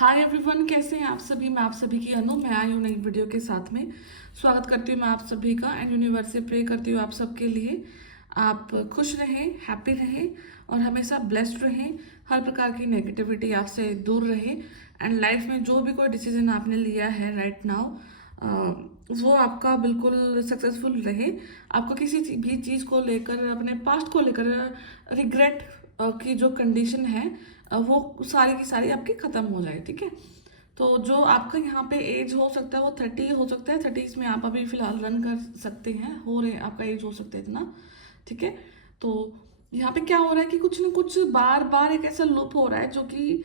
Hi everyone, कैसे हैं आप सभी। मैं आप सभी की अनु, मैं आई हूँ नई वीडियो के साथ में। स्वागत करती हूँ मैं आप सभी का एंड यूनिवर्स से प्रे करती हूँ आप सबके लिए आप खुश रहें, हैप्पी रहें और हमेशा ब्लेस्ड रहें। हर प्रकार की नेगेटिविटी आपसे दूर रहे एंड लाइफ में जो भी कोई डिसीजन आपने लिया है राइट नाउ वो आपका बिल्कुल सक्सेसफुल रहे। आपको किसी भी चीज़ को लेकर, अपने पास्ट को लेकर रिग्रेट की जो कंडीशन है वो सारी की सारी आपकी ख़त्म हो जाए। ठीक है, तो जो आपका यहाँ पे एज हो सकता है वो 30 हो सकता है। 30s में आप अभी फिलहाल रन कर सकते हैं, हो रहे आपका एज हो सकता है इतना। ठीक है, तो यहाँ पे क्या हो रहा है कि कुछ ना कुछ बार बार एक ऐसा लूप हो रहा है जो कि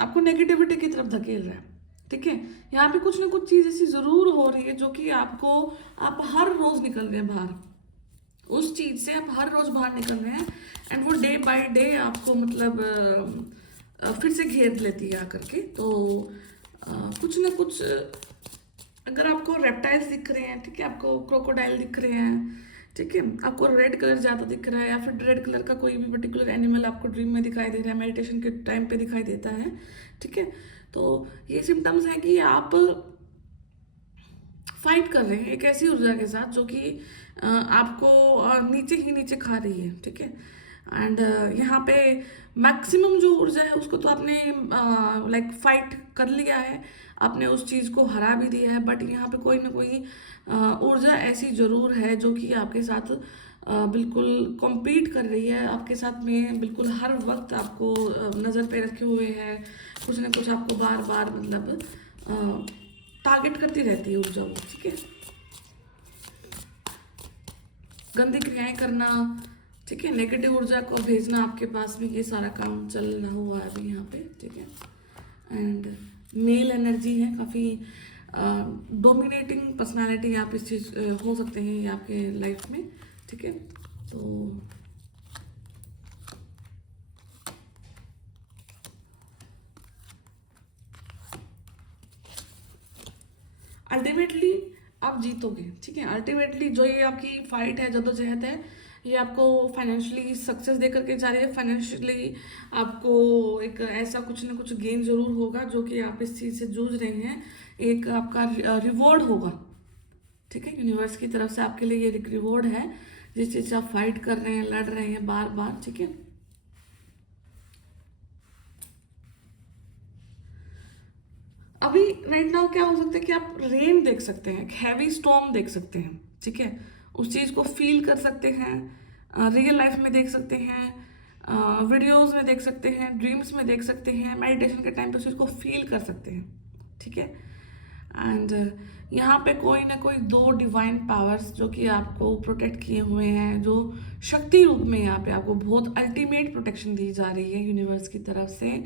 आपको नेगेटिविटी की तरफ धकेल रहा है। ठीक है, यहाँ पे कुछ ना कुछ चीज़ ऐसी ज़रूर हो रही है जो कि आप हर रोज़ निकल रहे हैं बाहर, उस चीज़ से आप हर रोज़ बाहर निकल रहे हैं एंड वो डे बाय डे आपको मतलब फिर से घेर लेती है आकर के। तो कुछ ना कुछ अगर आपको रेप्टाइल्स दिख रहे हैं, ठीक है, आपको क्रोकोडाइल दिख रहे हैं, ठीक है, आपको रेड कलर ज़्यादा दिख रहा है या फिर रेड कलर का कोई भी पर्टिकुलर एनिमल आपको ड्रीम में दिखाई दे रहा है, मेडिटेशन के टाइम पे दिखाई देता है। ठीक है, तो ये सिम्टम्स हैं कि आप फाइट कर रहे हैं एक ऐसी ऊर्जा के साथ जो कि आपको नीचे ही नीचे खा रही है। ठीक है, एंड यहाँ पे मैक्सिमम जो ऊर्जा है उसको तो आपने लाइक फाइट कर लिया है, आपने उस चीज़ को हरा भी दिया है, बट यहाँ पे कोई ना कोई ऊर्जा ऐसी ज़रूर है जो कि आपके साथ बिल्कुल कॉम्पीट कर रही है, आपके साथ में बिल्कुल हर वक्त आपको नज़र पे रखे हुए है। कुछ ना कुछ आपको बार बार मतलब टारगेट करती रहती है ऊर्जा वो। ठीक है, गंदी क्रियाएं करना, ठीक है, नेगेटिव ऊर्जा को भेजना आपके पास में, ये सारा काम चलना हुआ है अभी यहाँ पे। ठीक है, एंड मेल एनर्जी है काफ़ी, डोमिनेटिंग पर्सनालिटी आप इस चीज़ हो सकते हैं ये आपके लाइफ में। ठीक है, तो अल्टीमेटली आप जीतोगे। ठीक है, अल्टीमेटली जो ये आपकी फाइट है, जद्दोजहद है, ये आपको फाइनेंशियली सक्सेस दे करके जा रही है। फाइनेंशियली आपको एक ऐसा कुछ ना कुछ गेन जरूर होगा जो कि आप इस चीज़ से जूझ रहे हैं, एक आपका रिवॉर्ड होगा। ठीक है, यूनिवर्स की तरफ से आपके लिए ये एक रिवॉर्ड है जिस चीज़ से आप फाइट कर रहे हैं, लड़ रहे हैं बार बार। ठीक है, अभी राइट नाउ क्या हो सकता है कि आप रेन देख सकते हैं, हैवी स्टॉर्म देख सकते हैं। ठीक है, उस चीज़ को फील कर सकते हैं, रियल लाइफ में देख सकते हैं, वीडियोस में देख सकते हैं, ड्रीम्स में देख सकते हैं, मेडिटेशन के टाइम पे उस चीज़ को फील कर सकते हैं। ठीक है, एंड यहाँ पे कोई ना कोई दो डिवाइन पावर्स जो कि आपको प्रोटेक्ट किए हुए हैं, जो शक्ति रूप में यहाँ पे आपको बहुत अल्टीमेट प्रोटेक्शन दी जा रही है यूनिवर्स की तरफ से।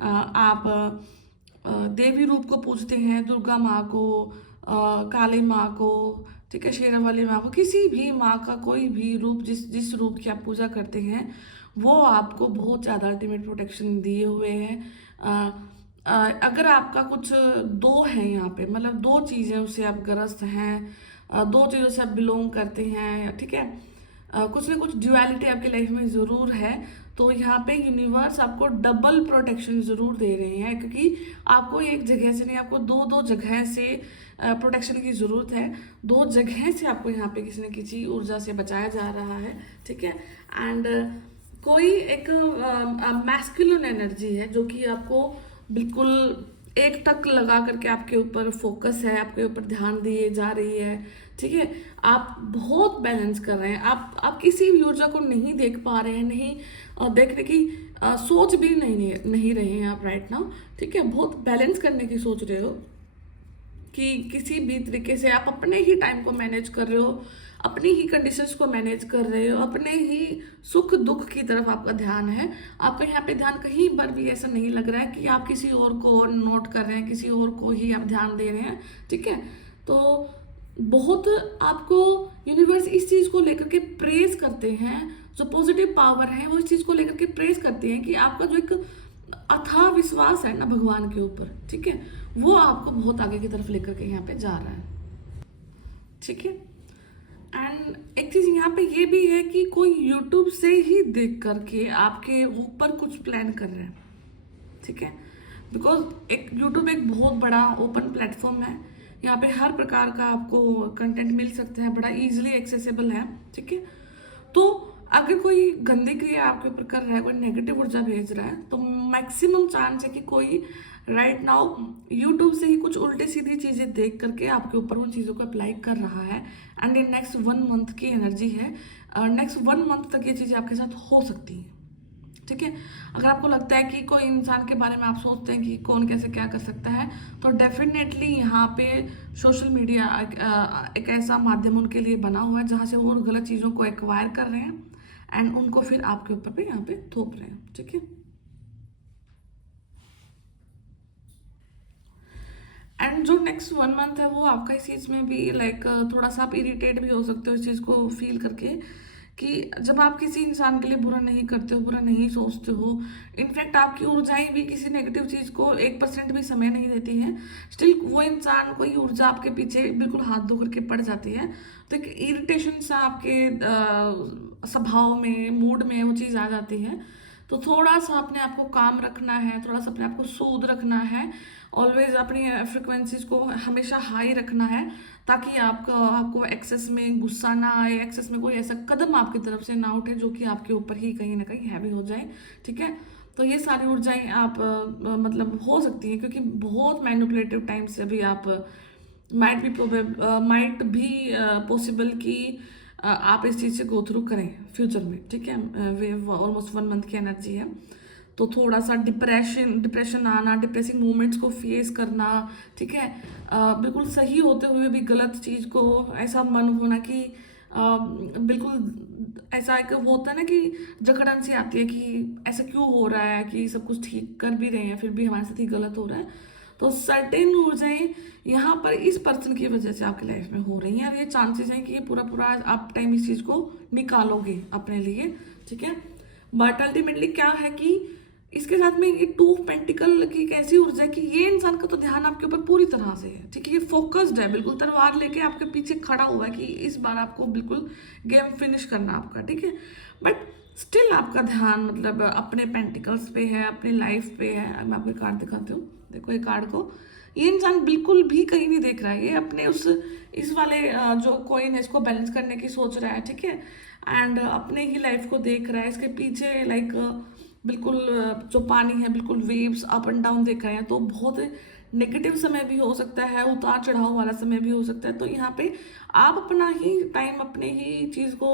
आप देवी रूप को पूजते हैं, दुर्गा माँ को, काली माँ को, ठीक है, शेरा वाली माँ को, किसी भी माँ का कोई भी रूप, जिस जिस रूप की आप पूजा करते हैं वो आपको बहुत ज़्यादा अल्टीमेट प्रोटेक्शन दिए हुए हैं। अगर आपका कुछ दो है यहाँ पे, मतलब दो चीज़ें उससे आप ग्रस्त हैं, दो चीज़ों से आप बिलोंग करते हैं, ठीक है, कुछ ना कुछ ड्युअलिटी आपकी लाइफ में ज़रूर है, तो यहाँ पे यूनिवर्स आपको डबल प्रोटेक्शन ज़रूर दे रहे हैं, क्योंकि आपको एक जगह से नहीं, आपको दो दो जगह से प्रोटेक्शन की ज़रूरत है। दो जगह से आपको यहाँ पे किसी न किसी ऊर्जा से बचाया जा रहा है। ठीक है, एंड कोई एक मैस्कुलिन एनर्जी है जो कि आपको बिल्कुल एक टक लगा करके आपके ऊपर फोकस है, आपके ऊपर ध्यान दिए जा रही है। ठीक है, आप बहुत बैलेंस कर रहे हैं, आप किसी भी ऊर्जा को नहीं देख पा रहे हैं, नहीं देखने की सोच भी नहीं रहे हैं आप राइट नाउ। ठीक है, बहुत बैलेंस करने की सोच रहे हो कि किसी भी तरीके से आप अपने ही टाइम को मैनेज कर रहे हो, अपनी ही कंडीशंस को मैनेज कर रहे हो, अपने ही सुख दुख की तरफ आपका ध्यान है। आपका यहाँ पे ध्यान कहीं पर भी ऐसा नहीं लग रहा है कि आप किसी और को नोट कर रहे हैं, किसी और को ही आप ध्यान दे रहे हैं। ठीक है, तो बहुत आपको यूनिवर्स इस चीज़ को लेकर के प्रेज करते हैं, जो पॉजिटिव पावर है वो इस चीज़ को लेकर के प्रेज करते हैं कि आपका जो एक अथाह विश्वास है ना भगवान के ऊपर, ठीक है, वो आपको बहुत आगे की तरफ लेकर के यहाँ पे जा रहा है। ठीक है, एंड एक चीज़ यहाँ पे ये भी है कि कोई यूट्यूब से ही देख करके आपके ऊपर कुछ प्लान कर रहा है। ठीक है, बिकॉज एक यूट्यूब एक बहुत बड़ा ओपन प्लेटफॉर्म है, यहाँ पे हर प्रकार का आपको कंटेंट मिल सकता है, बड़ा इजीली एक्सेसिबल है, ठीक है। तो अगर कोई गंदी क्रिया आपके ऊपर कर रहा है, कोई नेगेटिव ऊर्जा भेज रहा है, तो मैक्सिमम चांस है कि कोई राइट नाउ यूट्यूब से ही कुछ उल्टे सीधी चीज़ें देख करके आपके ऊपर उन चीज़ों को अप्लाई कर रहा है। एंड ये नेक्स्ट 1 मंथ की एनर्जी है, नेक्स्ट 1 मंथ तक ये चीज़ें आपके साथ हो सकती हैं, ठीक है। अगर आपको लगता है कि कोई इंसान के बारे में आप सोचते हैं कि कौन कैसे क्या कर सकता है, तो डेफिनेटली यहाँ पे सोशल मीडिया एक ऐसा माध्यम उनके लिए बना हुआ है जहाँ से वो गलत चीज़ों को एक्वायर कर रहे हैं एंड उनको फिर आपके ऊपर भी यहाँ पे थोप रहे हैं, ठीक है। एंड जो नेक्स्ट 1 मंथ है वो आपका इस चीज़ में भी लाइक थोड़ा सा आप इरिटेट भी हो सकते हो इस चीज़ को फील करके, कि जब आप किसी इंसान के लिए बुरा नहीं करते हो, बुरा नहीं सोचते हो, इनफैक्ट आपकी ऊर्जाएं भी किसी नेगेटिव चीज़ को 1% भी समय नहीं देती हैं, स्टिल वो इंसान कोई ऊर्जा आपके पीछे बिल्कुल हाथ धो करके पड़ जाती है, तो एक इरिटेशन सा आपके स्वभाव में, मूड में वो चीज़ आ जाती है। तो थोड़ा सा अपने आप को काम रखना है, थोड़ा सा अपने आप को सूद रखना है, ऑलवेज अपनी फ्रिक्वेंसीज को हमेशा हाई रखना है, ताकि आपको एक्सेस में गुस्सा ना आए, एक्सेस में कोई ऐसा कदम आपकी तरफ से ना उठे जो कि आपके ऊपर ही कहीं ना कहीं हैवी हो जाए, ठीक है। तो ये सारी ऊर्जाएं आप मतलब हो सकती हैं, क्योंकि बहुत मैनिपुलेटिव टाइम से अभी आप माइट भी पॉसिबल कि आप इस चीज़ से गो थ्रू करें फ्यूचर में, ठीक है। वे ऑलमोस्ट 1 मंथ की एनर्जी है, तो थोड़ा सा डिप्रेशन आना, डिप्रेसिंग मोमेंट्स को फेस करना, ठीक है। बिल्कुल सही होते हुए भी गलत चीज़ को ऐसा मन होना कि बिल्कुल ऐसा एक वो होता है ना कि जकड़न सी आती है कि ऐसा क्यों हो रहा है, कि सब कुछ ठीक कर भी रहे हैं फिर भी हमारे साथ ही गलत हो रहा है। तो सर्टेन ऊर्जाएं यहाँ पर इस पर्सन की वजह से आपकी लाइफ में हो रही हैं, और ये चांसेस हैं कि ये पूरा पूरा आप टाइम इस चीज़ को निकालोगे अपने लिए, ठीक है। बट अल्टीमेटली क्या है कि इसके साथ में ये 2 पेंटिकल की एक ऐसी ऊर्जा है कि ये इंसान का तो ध्यान आपके ऊपर पूरी तरह से है, ठीक है। ये फोकस्ड है, बिल्कुल तलवार लेके आपके पीछे खड़ा हुआ है कि इस बार आपको बिल्कुल गेम फिनिश करना आपका, ठीक है। बट स्टिल आपका ध्यान मतलब अपने पेंटिकल्स पे है, अपनी लाइफ पे है। मैं आपको कार्ड दिखाती हूँ, देखो ये कार्ड को, ये इंसान बिल्कुल भी कहीं नहीं देख रहा है, ये अपने उस इस वाले जो कॉइन है इसको बैलेंस करने की सोच रहा है, ठीक है। एंड अपने ही लाइफ को देख रहा है, इसके पीछे लाइक बिल्कुल जो पानी है बिल्कुल वेव्स अप एंड डाउन देख रहे हैं, तो बहुत नेगेटिव समय भी हो सकता है, उतार चढ़ाव वाला समय भी हो सकता है। तो यहाँ पे आप अपना ही टाइम अपने ही चीज़ को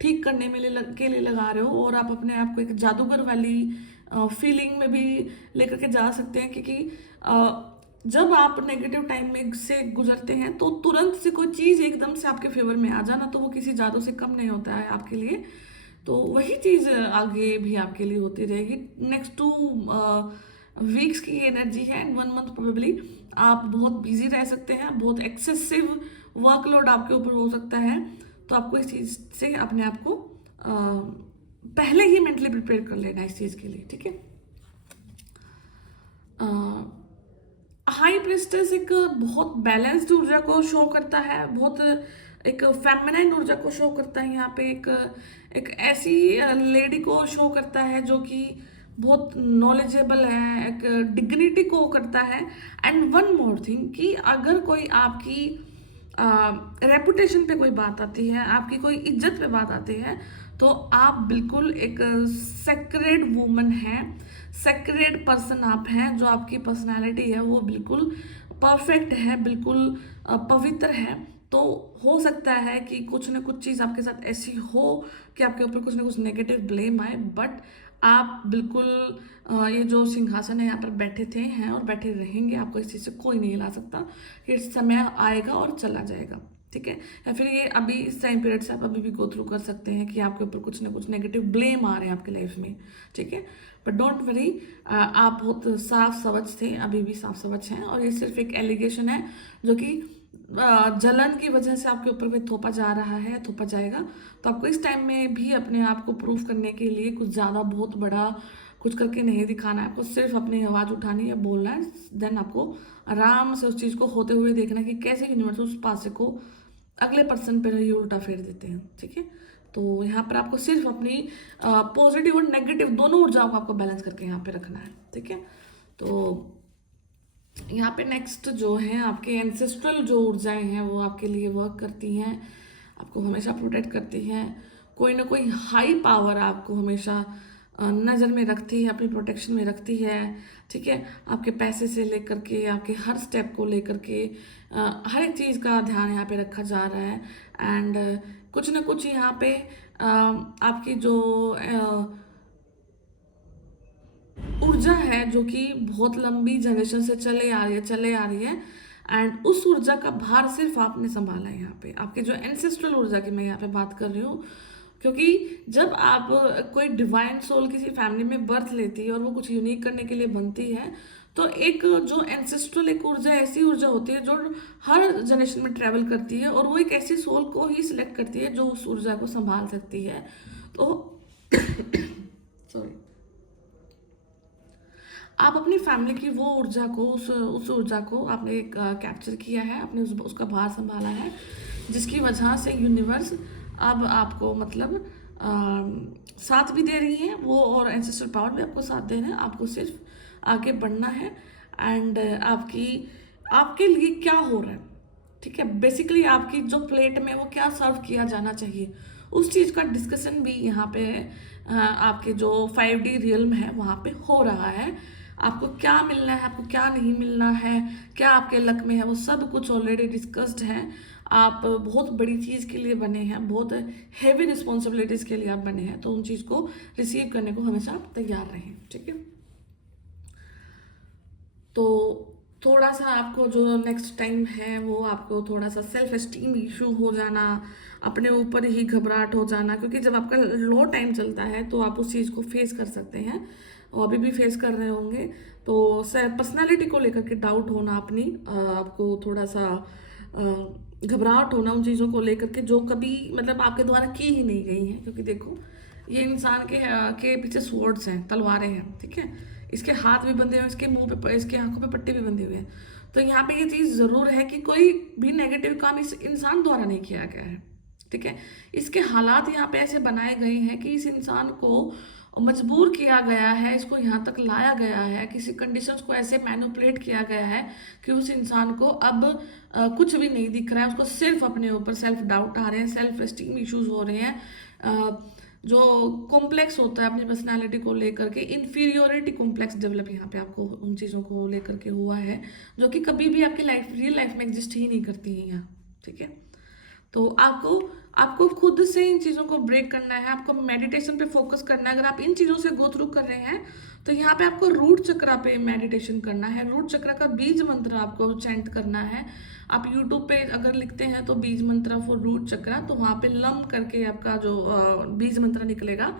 ठीक करने में के लिए लगा रहे हो, और आप अपने आप को एक जादूगर वाली फीलिंग में भी लेकर के जा सकते हैं, क्योंकि जब आप नेगेटिव टाइम में से गुजरते हैं तो तुरंत से कोई चीज़ एकदम से आपके फेवर में आ जाना, तो वो किसी जादू से कम नहीं होता है आपके लिए। तो वही चीज़ आगे भी आपके लिए होती रहेगी। नेक्स्ट 2 वीक्स की एनर्जी है, एंड 1 मंथ प्रोबेबली आप बहुत बिजी रह सकते हैं, बहुत एक्सेसिव वर्कलोड आपके ऊपर हो सकता है। तो आपको इस चीज़ से अपने आप को पहले ही मेंटली प्रिपेयर कर लेना इस चीज़ के लिए, ठीक है। हाई प्रिस्टेस एक बहुत बैलेंस्ड ऊर्जा को शो करता है, बहुत एक फेमिनाइन ऊर्जा को शो करता है। यहाँ पे एक ऐसी लेडी को शो करता है जो कि बहुत नॉलेजेबल है, एक डिग्निटी को करता है। एंड वन मोर थिंग कि अगर कोई आपकी रेपुटेशन पे कोई बात आती है, आपकी कोई इज्जत पे बात आती है, तो आप बिल्कुल एक सेक्रेड वूमन हैं, सेक्रेड पर्सन आप हैं। जो आपकी पर्सनालिटी है वो बिल्कुल परफेक्ट है, बिल्कुल पवित्र है। तो हो सकता है कि कुछ ना कुछ चीज़ आपके साथ ऐसी हो कि आपके ऊपर कुछ ना कुछ नेगेटिव ब्लेम आए, बट आप बिल्कुल ये जो सिंहासन है यहाँ पर बैठे थे हैं और बैठे रहेंगे, आपको इस चीज़ से कोई नहीं हिला सकता। ये समय आएगा और चला जाएगा, ठीक है। या फिर ये अभी इस टाइम पीरियड से आप अभी भी गो थ्रू कर सकते हैं कि आपके ऊपर कुछ ना कुछ नेगेटिव ब्लेम आ रहे हैं आपकी लाइफ में, ठीक है। बट डोंट वरी, आप बहुत साफ सवच थे, अभी भी साफ सवच हैं, और ये सिर्फ एक एलिगेशन है जो कि जलन की वजह से आपके ऊपर में थोपा जा रहा है, थोपा जाएगा। तो आपको इस टाइम में भी अपने आप को प्रूव करने के लिए कुछ ज़्यादा बहुत बड़ा कुछ करके नहीं दिखाना है, आपको सिर्फ अपनी आवाज़ उठानी है, बोलना है। देन आपको आराम से उस चीज़ को होते हुए देखना है कि कैसे यूनिवर्स उस पासे को अगले पर्सन पर ही उल्टा फेर देते हैं, ठीक है। तो यहाँ पर आपको सिर्फ अपनी पॉजिटिव और नेगेटिव दोनों ऊर्जाओं को आपको बैलेंस करके यहाँ पे रखना है, ठीक है। तो यहाँ पे नेक्स्ट जो है आपके एंसेस्ट्रल जो ऊर्जाएं हैं वो आपके लिए वर्क करती हैं, आपको हमेशा प्रोटेक्ट करती हैं। कोई ना कोई हाई पावर आपको हमेशा नज़र में रखती है, अपनी प्रोटेक्शन में रखती है। ठीक है, आपके पैसे से लेकर के आपके हर स्टेप को लेकर के हर एक चीज़ का ध्यान यहाँ पे रखा जा रहा है। एंड कुछ ना कुछ यहाँ पे आपकी जो ऊर्जा है जो कि बहुत लंबी जनरेशन से चले आ रही है। एंड उस ऊर्जा का भार सिर्फ आपने संभाला है यहाँ पे, आपके जो एंसेस्ट्रल ऊर्जा की मैं यहाँ पे बात कर रही हूँ। क्योंकि जब आप कोई डिवाइन सोल किसी फैमिली में बर्थ लेती है और वो कुछ यूनिक करने के लिए बनती है, तो एक जो एंसेस्ट्रल एक ऊर्जा ऐसी ऊर्जा होती है जो हर जनरेशन में ट्रेवल करती है, और वो एक ऐसी सोल को ही सिलेक्ट करती है जो उस ऊर्जा को संभाल सकती है। तो सॉरी, आप अपनी फैमिली की वो ऊर्जा को उस ऊर्जा को आपने कैप्चर किया है, आपने उसका भार संभाला है, जिसकी वजह से यूनिवर्स अब आपको मतलब साथ भी दे रही है वो, और एंसेस्ट्रल पावर भी आपको साथ दे रहे हैं। आपको सिर्फ आगे बढ़ना है। एंड आपके लिए क्या हो रहा है, ठीक है, बेसिकली आपकी जो प्लेट में वो क्या सर्व किया जाना चाहिए, उस चीज़ का डिस्कशन भी यहाँ पे आपके जो 5D रियल्म है वहाँ पे हो रहा है। आपको क्या मिलना है, आपको क्या नहीं मिलना है, क्या आपके लक में है, वो सब कुछ ऑलरेडी डिस्कस्ड है। आप बहुत बड़ी चीज़ के लिए बने हैं, बहुत हैवी रिस्पॉन्सिबिलिटीज़ के लिए आप बने हैं, तो उन चीज़ को रिसीव करने को हमेशा आप तैयार रहें। ठीक है, तो थोड़ा सा आपको जो नेक्स्ट टाइम है वो आपको थोड़ा सा सेल्फ एस्टीम इशू हो जाना, अपने ऊपर ही घबराहट हो जाना, क्योंकि जब आपका लो टाइम चलता है तो आप उस चीज़ को फेस कर सकते हैं, और अभी भी फेस कर रहे होंगे। तो पर्सनालिटी को लेकर के डाउट होना अपनी, आपको थोड़ा सा घबराहट होना उन चीज़ों को लेकर के जो कभी मतलब आपके द्वारा की ही नहीं गई हैं। क्योंकि देखो, ये इंसान के पीछे स्वॉर्ड्स हैं, तलवारें हैं, ठीक है, इसके हाथ भी बंधे हुए हैं, इसके मुंह पे, इसके आंखों पे पट्टे भी बंधे हुए हैं। तो यहाँ पे ये चीज़ ज़रूर है कि कोई भी नेगेटिव काम इस इंसान द्वारा नहीं किया गया है। ठीक है, इसके हालात यहाँ पे ऐसे बनाए गए हैं कि इस इंसान को मजबूर किया गया है, इसको यहाँ तक लाया गया है, किसी कंडीशंस को ऐसे मैनिपुलेट किया गया है कि उस इंसान को अब कुछ भी नहीं दिख रहा है, उसको सिर्फ अपने ऊपर सेल्फ डाउट आ रहे हैं, सेल्फ एस्टीम इश्यूज हो रहे हैं। जो कॉम्प्लेक्स होता है अपनी पर्सनालिटी को लेकर के, इन्फीरियोरिटी कॉम्प्लेक्स डेवलप यहाँ पे आपको उन चीज़ों को लेकर के हुआ है जो कि कभी भी आपकी रियल लाइफ में एग्जिस्ट ही नहीं करती है यहाँ। ठीक है, तो आपको खुद से इन चीज़ों को ब्रेक करना है, आपको मेडिटेशन पे फोकस करना है। अगर आप इन चीज़ों से गो थ्रू कर रहे हैं तो यहाँ पे आपको रूट चक्रा पे मेडिटेशन करना है, रूट चक्रा का बीज मंत्र आपको चैंट करना है। आप यूट्यूब पे अगर लिखते हैं तो बीज मंत्र फॉर रूट चक्रा, तो वहाँ पे लम करके आपका जो बीज मंत्र निकलेगा,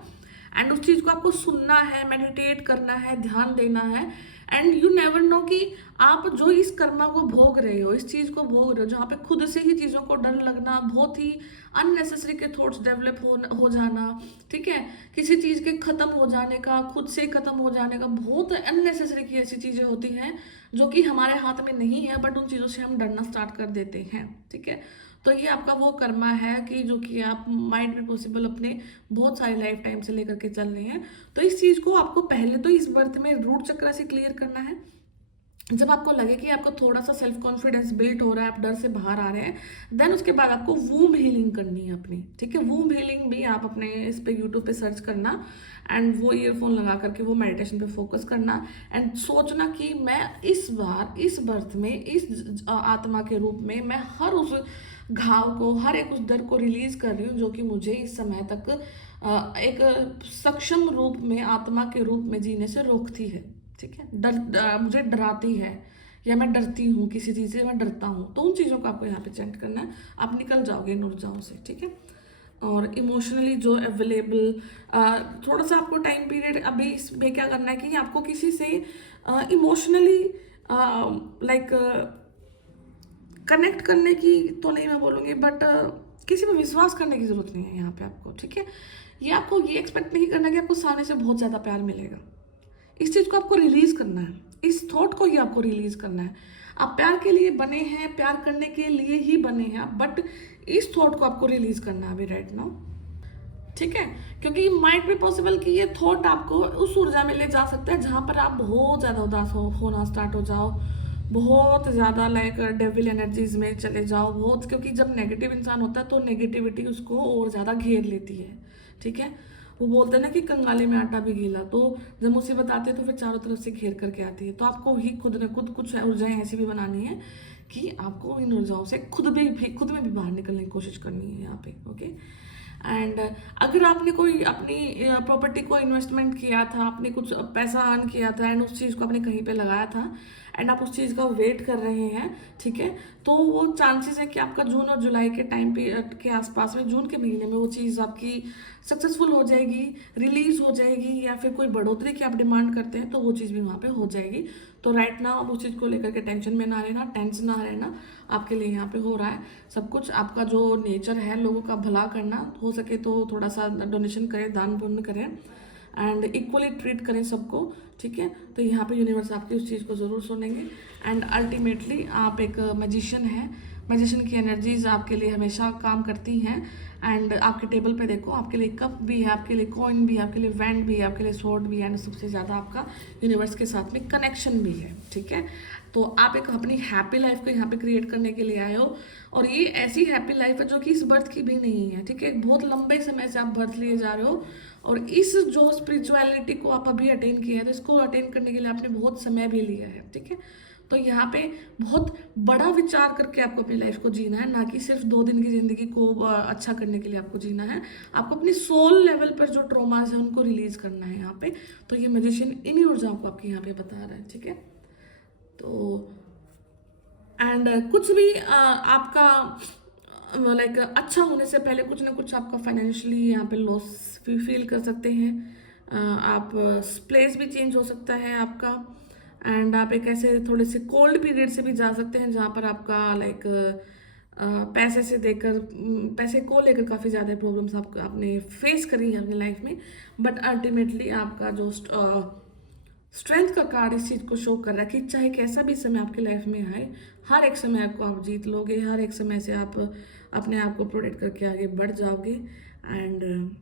एंड उस चीज़ को आपको सुनना है, मेडिटेट करना है, ध्यान देना है। एंड यू नेवर नो कि आप जो इस कर्मा को भोग रहे हो, इस चीज़ को भोग रहे हो, जहाँ पे खुद से ही चीज़ों को डर लगना, बहुत ही अननेसेसरी के थॉट्स डेवलप हो जाना, ठीक है, किसी चीज़ के ख़त्म हो जाने का, खुद से ख़त्म हो जाने का, बहुत अननेसेसरी की ऐसी चीज़ें होती हैं जो कि हमारे हाथ में नहीं है, बट उन चीज़ों से हम डरना स्टार्ट कर देते हैं। ठीक है, तो ये आपका वो कर्मा है कि जो कि आप माइंड में पॉसिबल अपने बहुत सारे लाइफ टाइम से लेकर के चल रहे हैं। तो इस चीज़ को आपको पहले तो इस बर्थ में रूट चक्र से क्लियर करना है। जब आपको लगे कि आपको थोड़ा सा सेल्फ कॉन्फिडेंस बिल्ड हो रहा है, आप डर से बाहर आ रहे हैं, देन उसके बाद आपको वूम हीलिंग करनी है अपनी। ठीक है, वूम हीलिंग भी आप अपने इस पे यूट्यूब पे सर्च करना, एंड वो ईयरफोन लगा करके वो मेडिटेशन पे फोकस करना, एंड सोचना कि मैं इस बार इस बर्थ में इस आत्मा के रूप में मैं हर उस घाव को, हर एक उस डर को रिलीज कर रही हूँ जो कि मुझे इस समय तक एक सक्षम रूप में, आत्मा के रूप में जीने से रोकती है। ठीक है, मुझे डराती है, या मैं डरती हूँ किसी चीज़ से, मैं डरता हूँ, तो उन चीज़ों को आपको यहाँ पे चेंट करना है, आप निकल जाओगे इन ऊर्जाओं से। ठीक है, और इमोशनली जो अवेलेबल थोड़ा सा आपको टाइम पीरियड अभी इसमें क्या करना है कि आपको किसी से इमोशनली लाइक कनेक्ट करने की तो नहीं मैं बोलूँगी, बट किसी पे विश्वास करने की ज़रूरत नहीं है यहाँ पे आपको। ठीक है, ये आपको ये एक्सपेक्ट नहीं करना कि आपको सामने से बहुत ज़्यादा प्यार मिलेगा। इस चीज़ को आपको रिलीज करना है, इस थॉट को ही आपको रिलीज करना है। आप प्यार के लिए बने हैं, प्यार करने के लिए ही बने हैं आप, बट इस थॉट को आपको रिलीज करना है अभी राइट नाउ। ठीक है, क्योंकि माइट भी पॉसिबल कि ये थॉट आपको उस ऊर्जा में ले जा सकता है जहाँ पर आप बहुत ज़्यादा उदास होना स्टार्ट हो जाओ, बहुत ज़्यादा लाइक डेविल एनर्जीज में चले जाओ बहुत, क्योंकि जब नेगेटिव इंसान होता है तो नेगेटिविटी उसको और ज़्यादा घेर लेती है, ठीक है। वो बोलते हैं ना कि कंगाली में आटा भी गीला, तो जब मुसीबत आती है तो फिर चारों तरफ से घेर करके आती है। तो आपको ही खुद ने खुद कुछ ऊर्जाएं ऐसी भी बनानी है कि आपको इन ऊर्जाओं से खुद में भी बाहर निकलने की कोशिश करनी है यहाँ पे, ओके। एंड अगर आपने कोई अपनी प्रॉपर्टी को इन्वेस्टमेंट किया था, आपने कुछ पैसा अर्न किया था एंड उस चीज़ को आपने कहीं पे लगाया था एंड आप उस चीज़ का वेट कर रहे हैं, ठीक है, तो वो चांसेस है कि आपका जून और जुलाई के टाइम पीरियड के आसपास में, जून के महीने में वो चीज़ आपकी सक्सेसफुल हो जाएगी, रिलीज हो जाएगी, या फिर कोई बढ़ोतरी की आप डिमांड करते हैं तो वो चीज़ भी वहाँ पे हो जाएगी। तो राइट नाउ आप उस चीज़ को लेकर के टेंशन में ना रहना, टेंस ना रहना, आपके लिए यहाँ पे हो रहा है सब कुछ। आपका जो नेचर है लोगों का भला करना, हो सके तो थोड़ा सा डोनेशन करें, दान पुण्य करें एंड इक्वली ट्रीट करें सबको, ठीक है। तो यहाँ पे यूनिवर्स आपकी उस चीज़ को ज़रूर सुनेंगे एंड अल्टीमेटली आप एक मैजिशियन हैं, मैजिशियन की एनर्जीज आपके लिए हमेशा काम करती हैं। एंड आपके टेबल पे देखो, आपके लिए कप भी है, आपके लिए कॉइन भी है, आपके लिए वैंड भी है, आपके लिए स्वॉर्ड भी है एंड सबसे ज़्यादा आपका यूनिवर्स के साथ में कनेक्शन भी है, ठीक है। तो आप एक अपनी हैप्पी लाइफ को यहाँ पे क्रिएट करने के लिए आए हो, और ये ऐसी हैप्पी लाइफ है जो कि इस बर्थ की भी नहीं है, ठीक है। बहुत लंबे समय से आप बर्थ लिए जा रहे हो और इस जो स्पिरिचुअलिटी को आप अभी अटेन किया है, तो इसको अटेन करने के लिए आपने बहुत समय भी लिया है, ठीक है। तो यहाँ पे बहुत बड़ा विचार करके आपको अपनी लाइफ को जीना है, ना कि सिर्फ 2 दिन की ज़िंदगी को अच्छा करने के लिए आपको जीना है। आपको अपनी सोल लेवल पर जो ट्रॉमास है उनको रिलीज करना है यहाँ पे। तो ये मैजिशियन इन्हीं ऊर्जाओं को आपके यहाँ पे बता रहा है, ठीक है। तो एंड कुछ भी आपका लाइक अच्छा होने से पहले कुछ ना कुछ आपका फाइनेंशियली यहाँ पे लॉस फील कर सकते हैं। आप प्लेस भी चेंज हो सकता है आपका, एंड आप एक ऐसे थोड़े से कोल्ड पीरियड से भी जा सकते हैं जहाँ पर आपका लाइक पैसे से देकर पैसे को लेकर काफ़ी ज़्यादा प्रॉब्लम्स आपने फेस करी है अपनी लाइफ में। बट अल्टीमेटली आपका जो स्ट्रेंथ का कार्ड इस चीज़ को शो कर रहा है कि चाहे कैसा भी समय आपकी लाइफ में आए, हर एक समय आपको आप जीत लोगे, हर एक समय से आप अपने आप को प्रोटेक्ट करके आगे बढ़ जाओगे एंड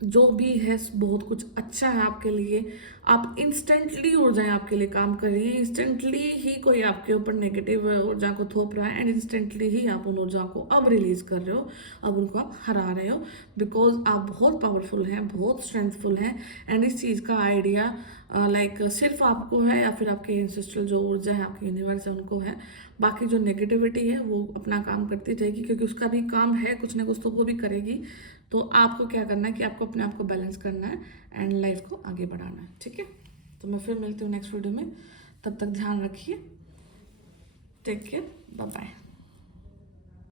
जो भी है बहुत कुछ अच्छा है आपके लिए। आप इंस्टेंटली ऊर्जाएं आपके लिए काम कर रही हैं, इंस्टेंटली ही कोई आपके ऊपर नेगेटिव ऊर्जा को थोप रहा है एंड इंस्टेंटली ही आप उन ऊर्जा को अब रिलीज कर रहे हो, अब उनको आप हरा रहे हो, बिकॉज आप बहुत पावरफुल हैं, बहुत स्ट्रेंथफुल हैं। एंड इस चीज़ का आइडिया लाइक सिर्फ आपको है या फिर आपके एंसेस्ट्रल जो ऊर्जा है, आपके यूनिवर्स है, उनको है। बाकी जो नेगेटिविटी है वो अपना काम करती रहेगी, क्योंकि उसका भी काम है कुछ ना कुछ, तो वो भी करेगी। तो आपको क्या करना है कि आपको अपने आप को बैलेंस करना है एंड लाइफ को आगे बढ़ाना है, ठीक है। तो मैं फिर मिलती हूँ नेक्स्ट वीडियो में, तब तक ध्यान रखिए, टेक केयर, बाय बाय।